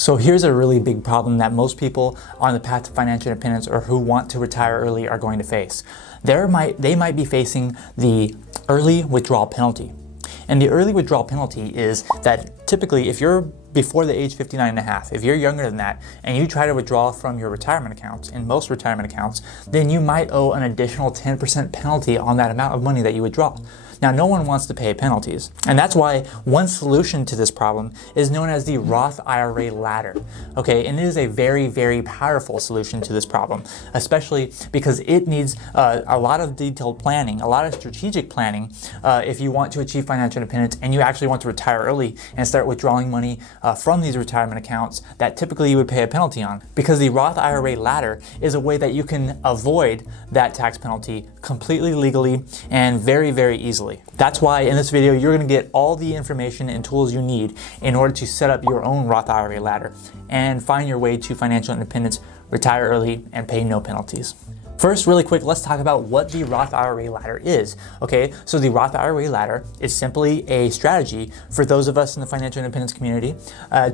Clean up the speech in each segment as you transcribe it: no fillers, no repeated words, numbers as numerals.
So here's a really big problem that most people on the path to financial independence or who want to retire early are going to face. They might be facing the early withdrawal penalty. And the early withdrawal penalty is that typically if you're before the age 59 and a half, if you're younger than that and you try to withdraw from your retirement accounts, in most retirement accounts, then you might owe an additional 10% penalty on that amount of money that you withdraw. Now, no one wants to pay penalties. And that's why one solution to this problem is known as the Roth IRA Ladder. Okay, and it is a very, very powerful solution to this problem, especially because it needs a lot of detailed planning, a lot of strategic planning if you want to achieve financial independence and you actually want to retire early and start withdrawing money from these retirement accounts that typically you would pay a penalty on. Because the Roth IRA Ladder is a way that you can avoid that tax penalty completely legally and very, very easily. That's why in this video, you're going to get all the information and tools you need in order to set up your own Roth IRA ladder and find your way to financial independence, retire early, and pay no penalties. First, really quick, let's talk about what the Roth IRA Ladder is. Okay, so the Roth IRA Ladder is simply a strategy for those of us in the financial independence community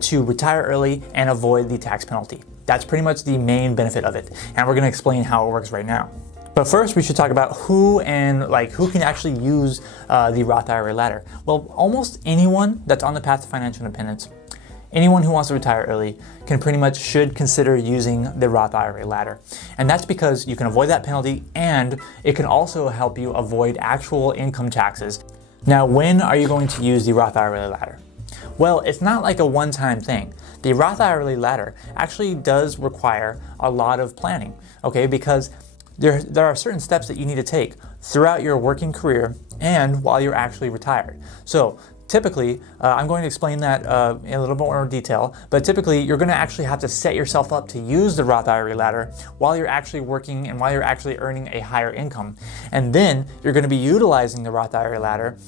to retire early and avoid the tax penalty. That's pretty much the main benefit of it, and we're going to explain how it works right now. But first, we should talk about who can actually use the Roth IRA Ladder. Well, almost anyone that's on the path to financial independence, anyone who wants to retire early should consider using the Roth IRA Ladder. And that's because you can avoid that penalty and it can also help you avoid actual income taxes. Now, when are you going to use the Roth IRA Ladder? Well, it's not like a one-time thing. The Roth IRA Ladder actually does require a lot of planning, okay, because there are certain steps that you need to take throughout your working career and while you're actually retired. So typically, I'm going to explain that in a little bit more detail, but typically you're going to actually have to set yourself up to use the Roth IRA Ladder while you're actually working and while you're actually earning a higher income. And then you're going to be utilizing the Roth IRA Ladder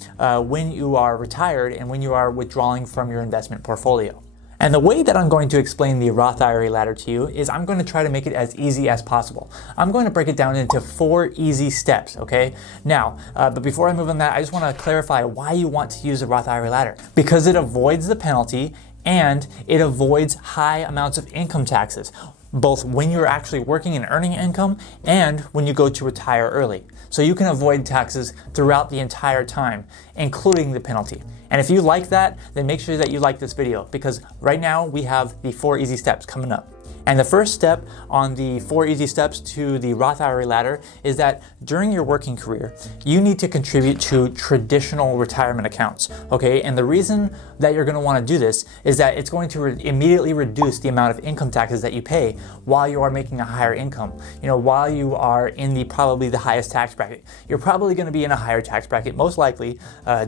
when you are retired and when you are withdrawing from your investment portfolio. And the way that I'm going to explain the Roth IRA Ladder to you is I'm going to try to make it as easy as possible. I'm going to break it down into 4 easy steps, okay? Now, but before I move on that, I just want to clarify why you want to use the Roth IRA Ladder. Because it avoids the penalty and it avoids high amounts of income taxes, both when you're actually working and earning income and when you go to retire early. So you can avoid taxes throughout the entire time, including the penalty. And if you like that, then make sure that you like this video because right now we have the 4 easy steps coming up. And the first step on the 4 easy steps to the Roth IRA Ladder is that during your working career, you need to contribute to traditional retirement accounts, okay? And the reason that you're gonna wanna do this is that it's going to immediately reduce the amount of income taxes that you pay while you are making a higher income. You know, while you are in probably the highest tax bracket. You're probably gonna be in a higher tax bracket, most likely,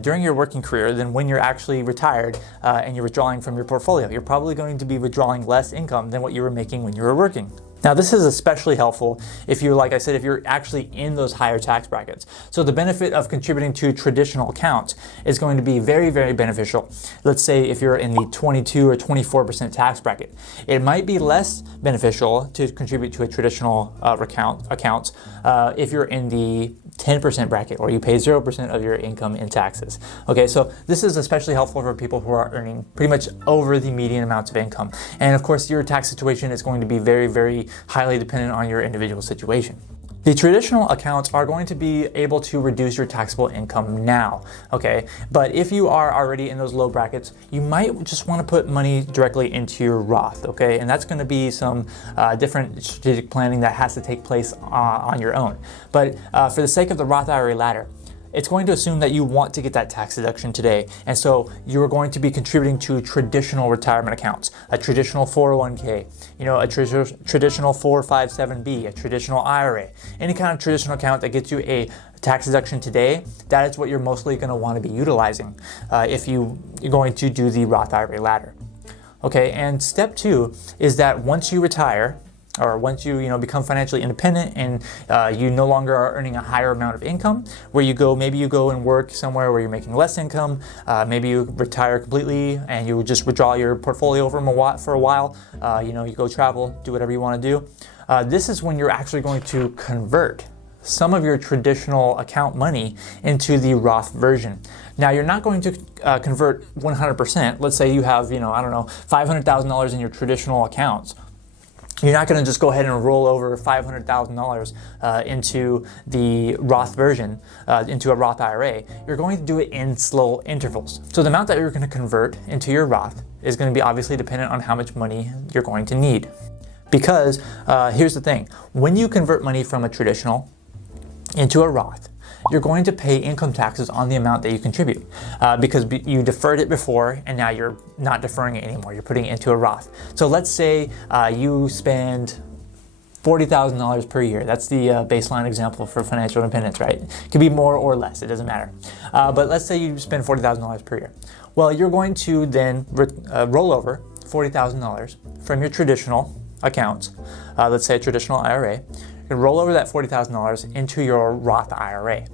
during your working career than when you're actually retired and you're withdrawing from your portfolio. You're probably going to be withdrawing less income than what you were making when you were working. Now, this is especially helpful if you're, like I said, if you're actually in those higher tax brackets. So the benefit of contributing to traditional accounts is going to be very, very beneficial. Let's say if you're in the 22 or 24% tax bracket. It might be less beneficial to contribute to a traditional account if you're in the 10% bracket or you pay 0% of your income in taxes. Okay, so this is especially helpful for people who are earning pretty much over the median amounts of income. And of course, your tax situation is going to be very, very highly dependent on your individual situation. The traditional accounts are going to be able to reduce your taxable income now, okay? But if you are already in those low brackets, you might just want to put money directly into your Roth, okay? And that's going to be some different strategic planning that has to take place on your own. But for the sake of the Roth IRA Ladder, it's going to assume that you want to get that tax deduction today. And so you're going to be contributing to traditional retirement accounts, a traditional 401k, you know, a traditional 457b, a traditional IRA, any kind of traditional account that gets you a tax deduction today. That is what you're mostly going to want to be utilizing if you're going to do the Roth IRA Ladder. Okay, and step 2 is that once you retire, or once you become financially independent and you no longer are earning a higher amount of income, maybe you go and work somewhere where you're making less income, maybe you retire completely and you just withdraw your portfolio for a while, you go travel, do whatever you want to do. This is when you're actually going to convert some of your traditional account money into the Roth version. Now, you're not going to convert 100%. Let's say you have, $500,000 in your traditional accounts. You're not going to just go ahead and roll over $500,000 into the Roth version, into a Roth IRA. You're going to do it in slow intervals. So the amount that you're going to convert into your Roth is going to be obviously dependent on how much money you're going to need. Because here's the thing, when you convert money from a traditional into a Roth, you're going to pay income taxes on the amount that you contribute because you deferred it before and now you're not deferring it anymore. You're putting it into a Roth. So let's say you spend $40,000 per year. That's the baseline example for financial independence, right? It could be more or less, it doesn't matter. But let's say you spend $40,000 per year. Well, you're going to then roll over $40,000 from your traditional accounts, let's say a traditional IRA, and roll over that $40,000 into your Roth IRA.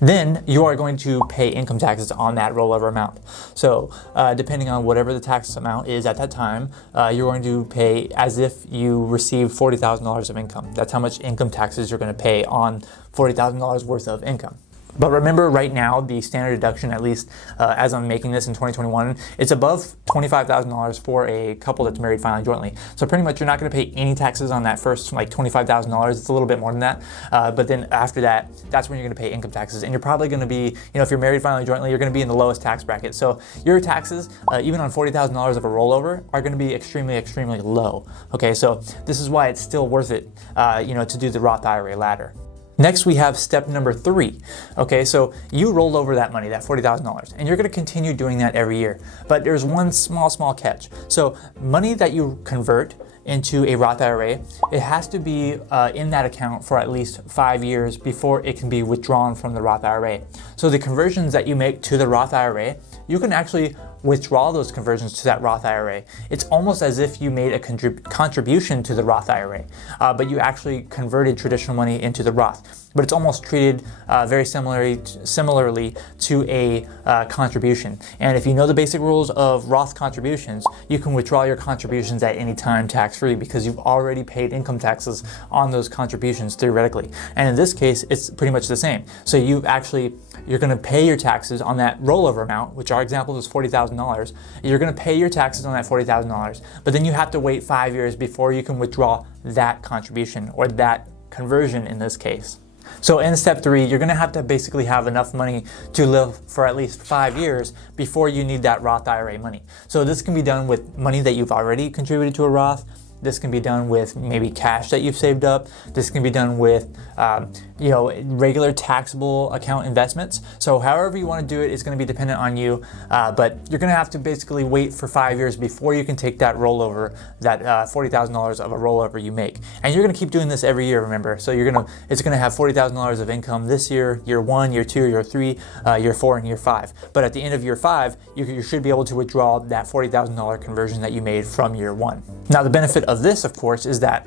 Then you are going to pay income taxes on that rollover amount. So depending on whatever the tax amount is at that time, you're going to pay as if you received $40,000 of income. That's how much income taxes you're going to pay on $40,000 worth of income. But remember, right now, the standard deduction, at least as I'm making this in 2021, it's above $25,000 for a couple that's married filing jointly. So pretty much you're not going to pay any taxes on that first like $25,000. It's a little bit more than that. But then after that, that's when you're going to pay income taxes. And you're probably going to be, if you're married filing jointly, you're going to be in the lowest tax bracket. So your taxes, even on $40,000 of a rollover, are going to be extremely, extremely low. Okay, so this is why it's still worth it, to do the Roth IRA ladder. Next, we have step number 3. Okay, so you rolled over that money, that $40,000, and you're going to continue doing that every year. But there's one small catch. So money that you convert into a Roth IRA, it has to be in that account for at least 5 years before it can be withdrawn from the Roth IRA. So the conversions that you make to the Roth IRA, you can actually withdraw those conversions to that Roth IRA. It's almost as if you made a contribution to the Roth IRA, but you actually converted traditional money into the Roth. But it's almost treated very similarly to a contribution. And if you know the basic rules of Roth contributions, you can withdraw your contributions at any time tax-free because you've already paid income taxes on those contributions theoretically. And in this case, it's pretty much the same. So you're going to pay your taxes on that rollover amount, which our example is $40,000. You're going to pay your taxes on that $40,000, but then you have to wait 5 years before you can withdraw that contribution or that conversion in this case. So in step 3, you're going to have basically have enough money to live for at least 5 years before you need that Roth IRA money. So this can be done with money that you've already contributed to a Roth. This can be done with maybe cash that you've saved up. This can be done with, regular taxable account investments. So however you want to do it is going to be dependent on you, but you're going to have to basically wait for 5 years before you can take that rollover, that $40,000 of a rollover you make. And you're going to keep doing this every year, remember. So it's going to have $40,000 of income this year, year 1, year 2, year 3, year 4, and year 5. But at the end of year 5, you should be able to withdraw that $40,000 conversion that you made from year 1. Now, the benefit of this, of course, is that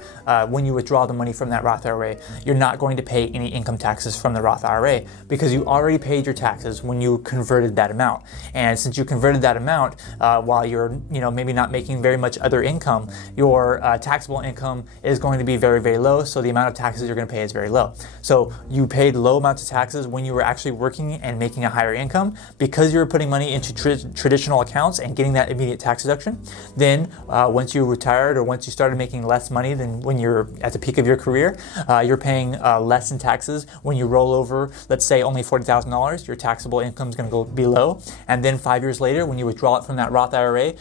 when you withdraw the money from that Roth IRA, you're not going to pay any income taxes from the Roth IRA because you already paid your taxes when you converted that amount. And since you converted that amount while you're maybe not making very much other income, your taxable income is going to be very, very low. So the amount of taxes you're going to pay is very low. So you paid low amounts of taxes when you were actually working and making a higher income because you were putting money into traditional accounts and getting that immediate tax deduction. Then once you retired or once you started making less money than when you're at the peak of your career, you're paying less in taxes. When you roll over, let's say only $40,000, your taxable income is going to be low. And then 5 years later, when you withdraw it from that Roth IRA,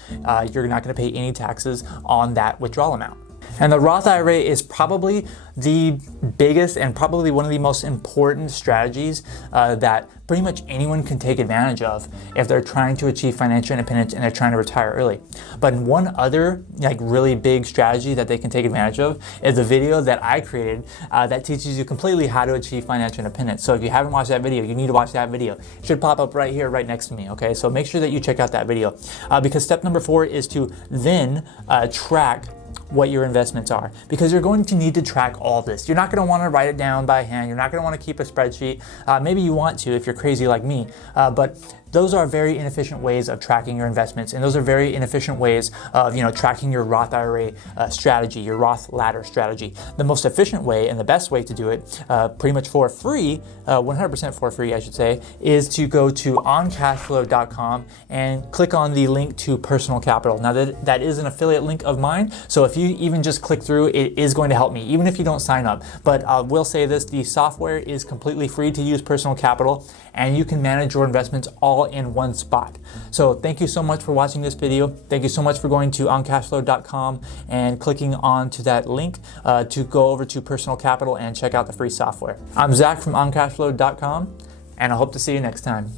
you're not going to pay any taxes on that withdrawal amount. And the Roth IRA is probably the biggest and probably one of the most important strategies that pretty much anyone can take advantage of if they're trying to achieve financial independence and they're trying to retire early. But one other really big strategy that they can take advantage of is a video that I created that teaches you completely how to achieve financial independence. So if you haven't watched that video, you need to watch that video. It should pop up right here, right next to me, okay? So make sure that you check out that video because step number 4 is to then track what your investments are, because you're going to need to track all this. You're not going to want to write it down by hand. You're not going to want to keep a spreadsheet. Maybe you want to if you're crazy like me, but those are very inefficient ways of tracking your investments, and those are very inefficient ways of tracking your Roth IRA strategy, your Roth Ladder strategy. The most efficient way and the best way to do it, pretty much for free, 100% for free I should say, is to go to oncashflow.com and click on the link to Personal Capital. Now that is an affiliate link of mine, so if you even just click through, it is going to help me, even if you don't sign up. But I will say this, the software is completely free to use, Personal Capital, and you can manage your investments all in one spot. So thank you so much for watching this video. Thank you so much for going to oncashflow.com and clicking on to that link to go over to Personal Capital and check out the free software. I'm Zach from oncashflow.com, and I hope to see you next time.